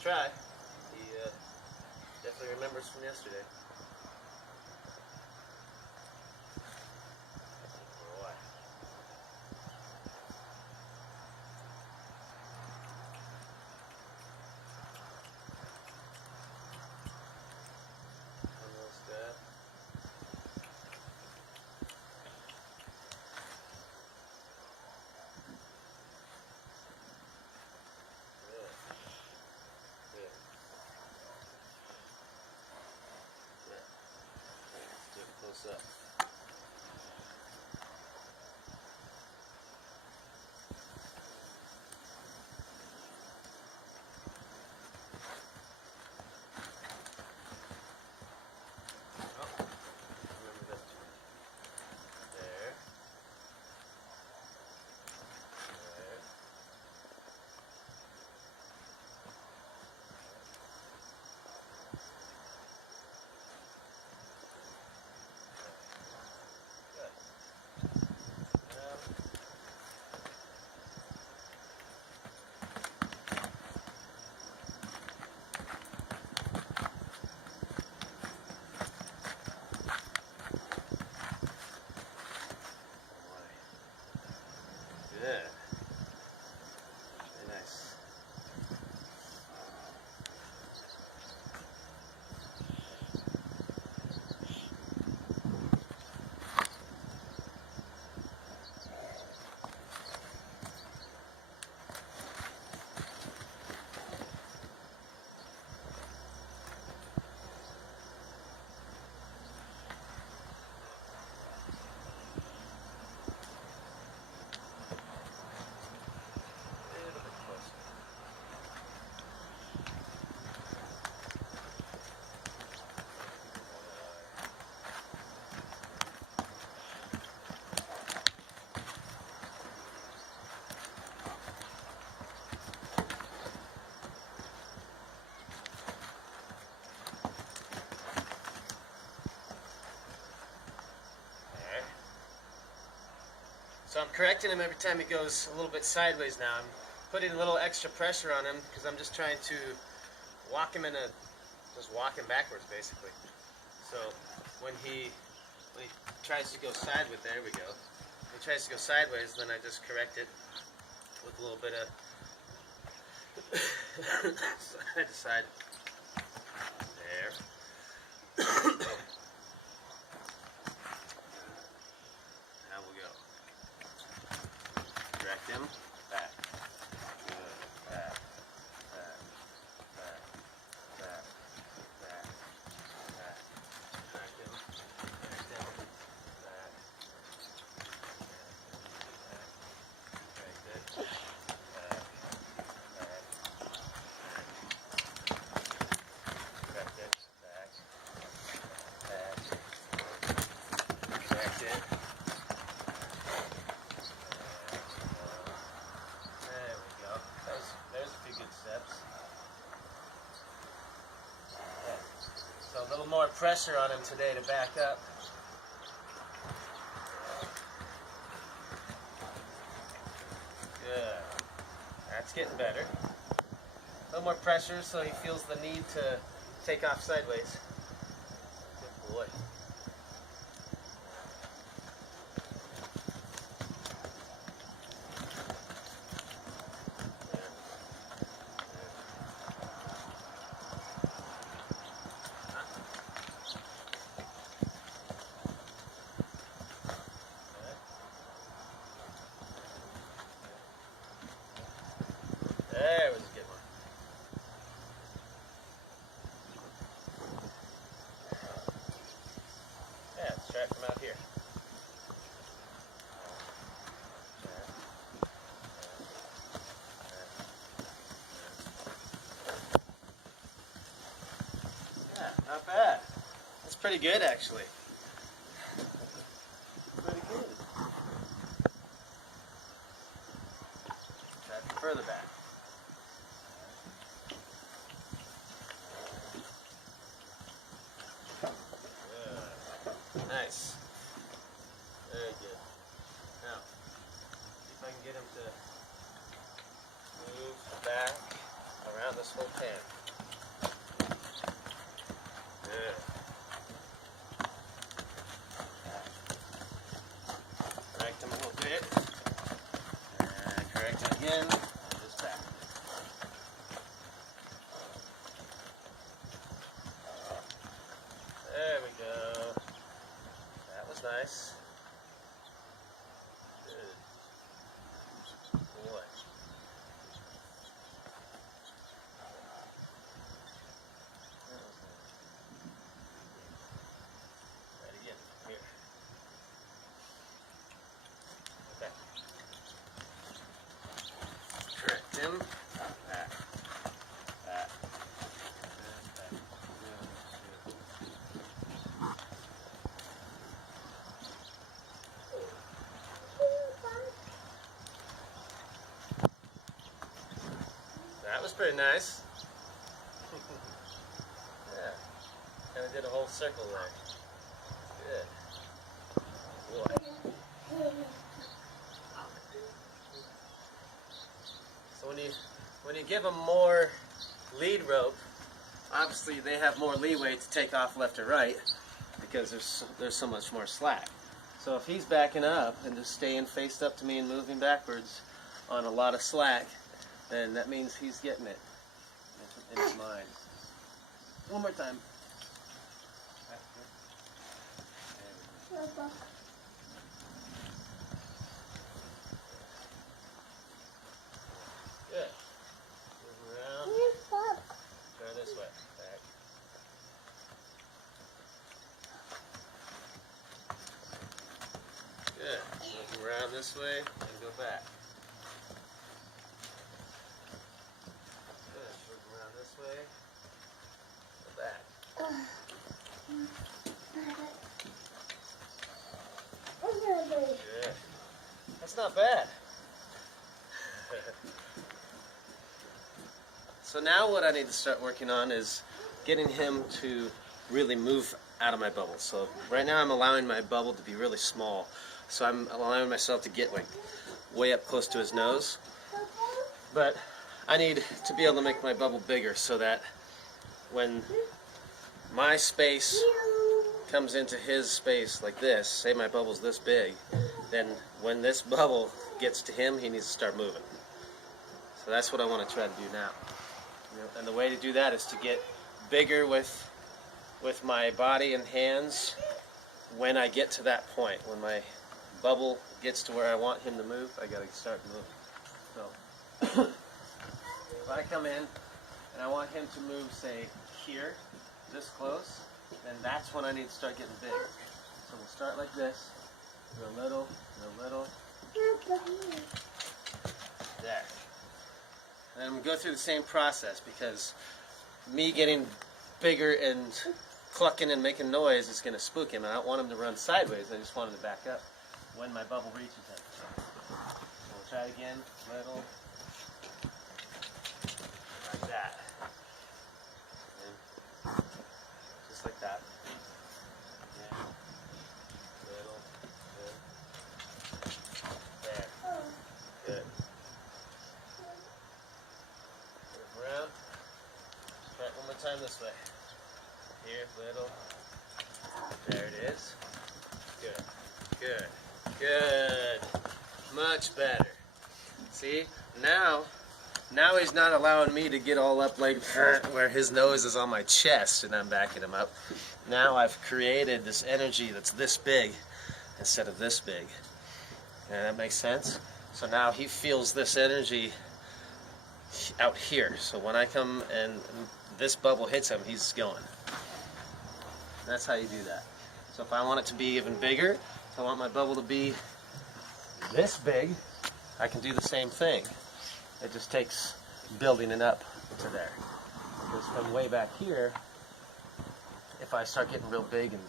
try. He definitely remembers from yesterday. Boy. Almost dead. Close up. Oh, remember this. There. There. Good. Very nice. So I'm correcting him every time he goes a little bit sideways now. I'm putting a little extra pressure on him because I'm just trying to walk him just walk him backwards basically. So when he tries to go sideways, there we go. When he tries to go sideways, then I just correct it with a little bit of side to side. There. Now we'll go. Direct him back. Good. Back. Back. Back. Back. Back. Back. Direct him. Direct him. Back. Back. Direct it. Back. Back. Direct it. Back. Back. Direct it. There's a few good steps. Yeah. So a little more pressure on him today to back up. Good. That's getting better. A little more pressure so he feels the need to take off sideways. Good boy. There was a good one. Yeah, let's try it from out here. Yeah, not bad. That's pretty good actually. Pretty good. Try it further back. Nice. Very good. Now, see if I can get him to move back around this whole pan. Good. Correct him a little bit. And correct him again. And just back. There we go. That was nice. Good. Boy. Right again. Here. Back. Correct him. Back. Back. That was pretty nice. Yeah. Kind of did a whole circle there. Good. Boy. So when you give them more lead rope, obviously they have more leeway to take off left or right because there's so much more slack. So if he's backing up and just staying faced up to me and moving backwards on a lot of slack, then that means he's getting it in his mind. One more time. Good. Move around. Turn this way. Back. Good. Move around this way and go back. Good. Move around this way. Go back. Good. That's not bad. So now what I need to start working on is getting him to really move out of my bubble. So right now I'm allowing my bubble to be really small. So I'm allowing myself to get like way up close to his nose. But I need to be able to make my bubble bigger so that when my space comes into his space like this, say my bubble's this big, then when this bubble gets to him, he needs to start moving. So that's what I want to try to do now. And the way to do that is to get bigger with my body and hands when I get to that point. When my bubble gets to where I want him to move, I gotta start moving. So if I come in and I want him to move, say, here, this close, then that's when I need to start getting big. So we'll start like this, do a little, there. And I'm going to go through the same process because me getting bigger and clucking and making noise is going to spook him. I don't want him to run sideways. I just want him to back up when my bubble reaches him. So we'll try it again. Little. Like that. And just like that. Again. Little. Good. There. Good. Around. Try it one more time this way. Here, little. There it is. Good. Good. Good. Much better. See? Now he's not allowing me to get all up like where his nose is on my chest and I'm backing him up. Now I've created this energy that's this big instead of this big. And that makes sense? So now he feels this energy out here. So when I come and this bubble hits him, he's going. That's how you do that. So if I want it to be even bigger, if I want my bubble to be this big, I can do the same thing. It just takes building it up to there. Because from way back here, if I start getting real big and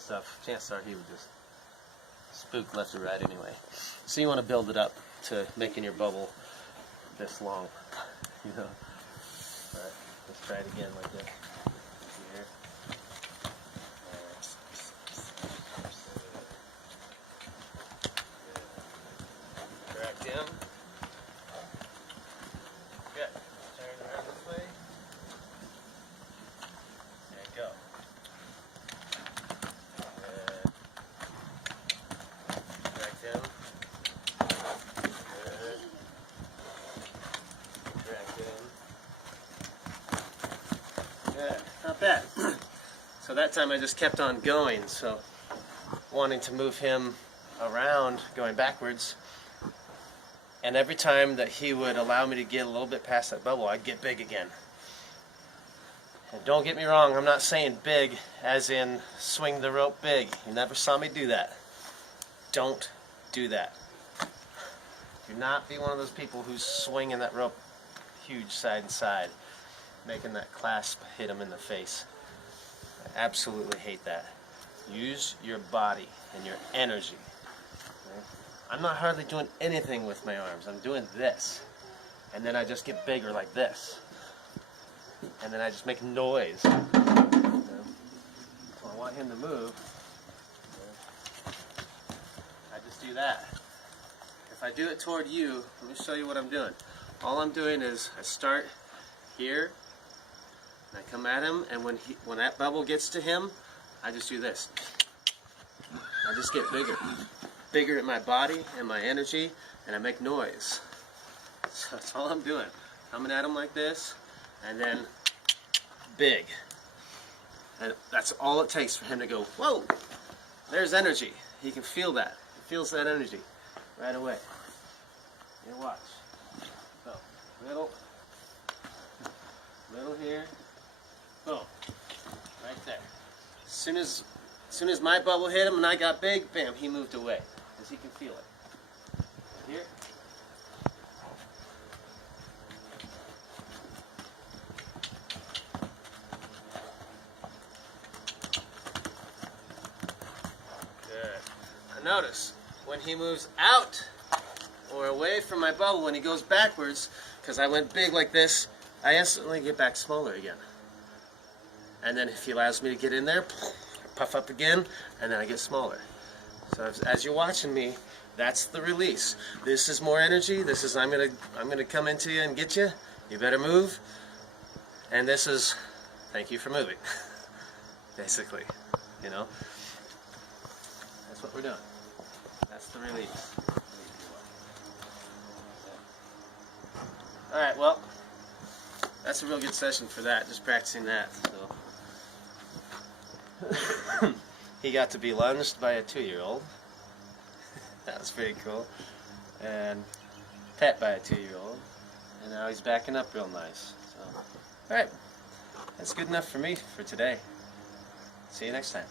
stuff, chances are he would just spook left or right anyway. So you want to build it up to making your bubble this long, you know. Alright, let's try it again like this. Here. Correct him. Good. Turn around this way. that time I just kept on going, so wanting to move him around, going backwards. And every time that he would allow me to get a little bit past that bubble, I'd get big again. And don't get me wrong, I'm not saying big as in swing the rope big. You never saw me do that. Don't do that. Do not be one of those people who's swinging that rope huge side and side, making that clasp hit him in the face. I absolutely hate that. Use your body and your energy. Okay? I'm not hardly doing anything with my arms. I'm doing this. And then I just get bigger like this. And then I just make noise. So I want him to move. I just do that. If I do it toward you, let me show you what I'm doing. All I'm doing is I start here, and I come at him, and when that bubble gets to him, I just do this. I just get bigger. Bigger in my body and my energy, and I make noise. So that's all I'm doing. Coming at him like this, and then big. And that's all it takes for him to go, whoa, there's energy. He can feel that. He feels that energy right away. Here, watch. So, little here, boom, right there. As soon as my bubble hit him and I got big, bam, he moved away, because he can feel it. Here. Good. Now notice, when he moves out or away from my bubble, when he goes backwards, because I went big like this, I instantly get back smaller again. And then if he allows me to get in there, puff up again, and then I get smaller. So as you're watching me, that's the release. This is more energy. This is I'm gonna come into you and get you. You better move. And this is thank you for moving. Basically, you know. That's what we're doing. That's the release. All right. Well, that's a real good session for that. Just practicing that. So. He got to be lunged by a 2-year-old. That was pretty cool. And pet by a 2-year-old. And now he's backing up real nice. So, all right. That's good enough for me for today. See you next time.